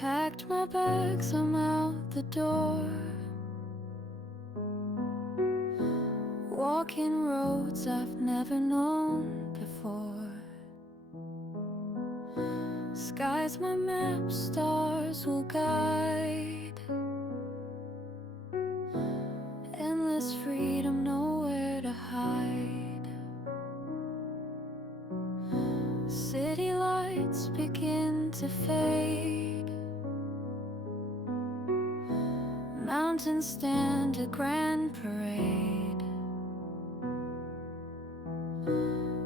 Packed my bags, I'm out the door, walking roads I've never known before. Sky's my map, stars will guide. Endless freedom, nowhere to hide. City lights begin to fade. Mountains stand a grand parade.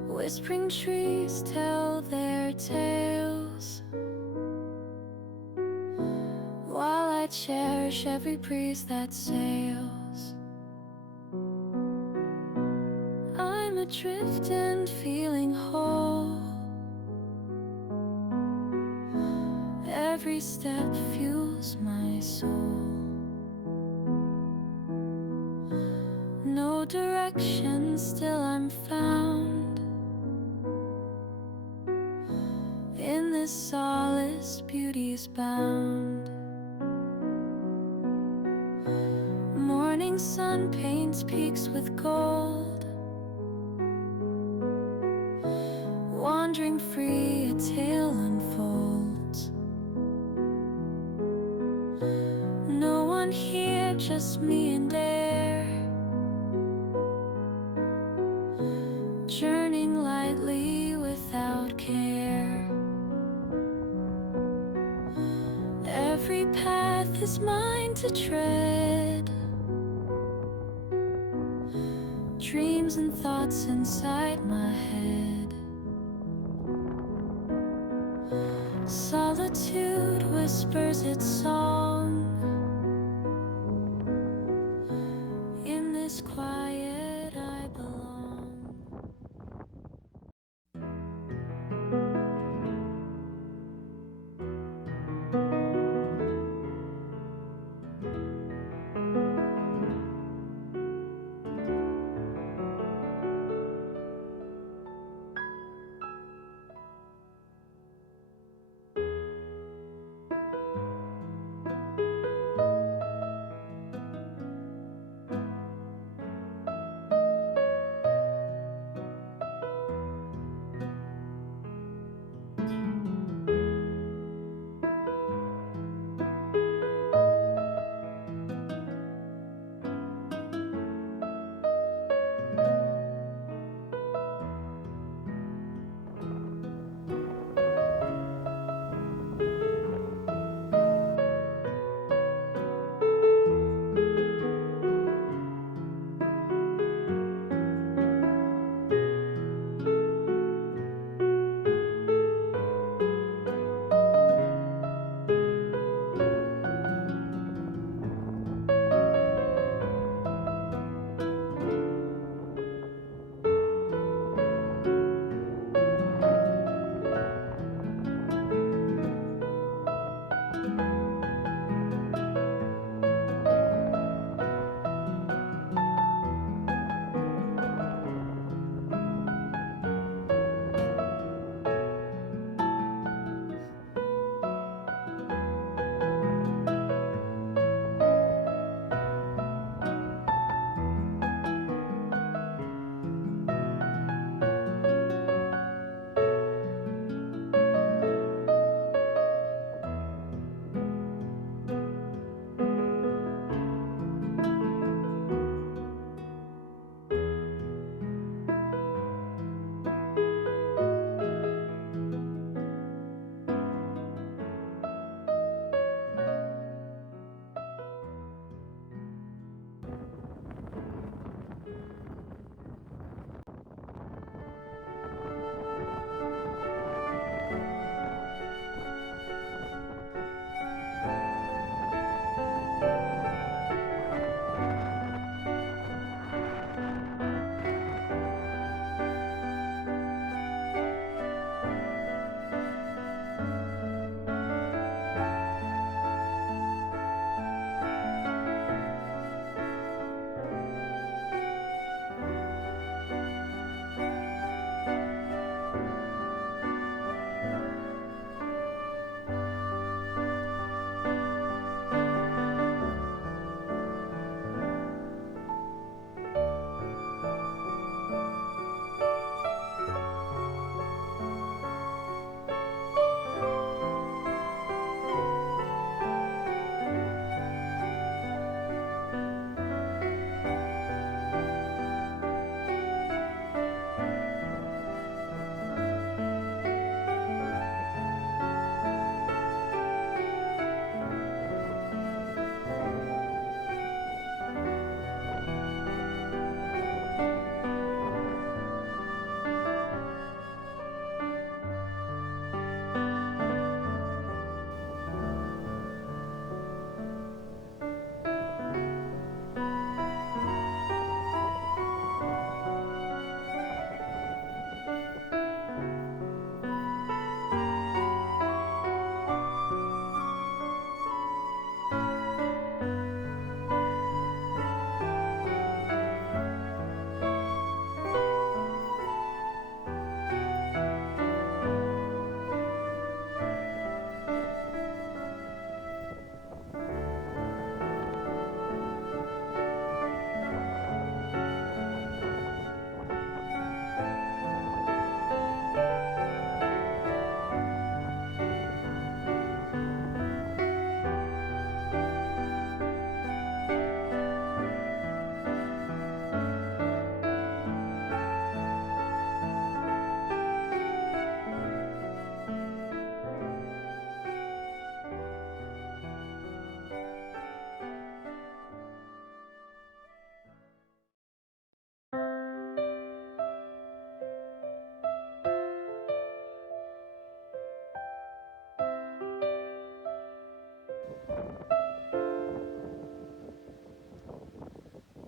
Whispering trees tell their tales, while I cherish every breeze that sails. I'm adrift and feeling whole. Every step fuels my soul. No direction, still I'm found in this solace, beauty's bound. Morning sun paints peaks with gold, wandering free, a tale unfolds. No one here, just me and air, journeying lightly without care. Every path is mine to tread, dreams and thoughts inside my head. Solitude whispers its song in this quiet I belong.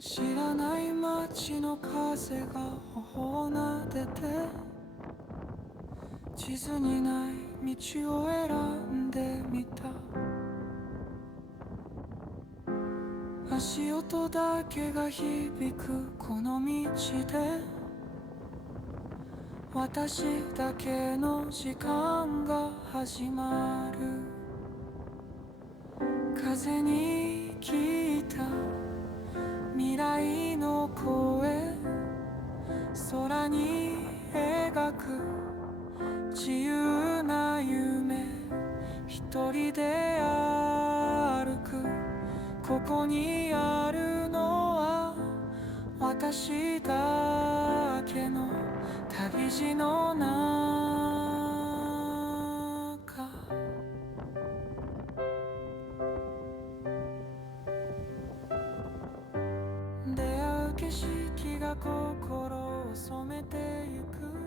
知らない街の風が頬を撫でて地図にない道を選んでみた足音だけが響くこの道で私だけの時間が始まる風に聞いた未来の声空に描く自由な夢一人で歩くここにあるのは私だけの旅路の中出会う景色が心を染めてゆく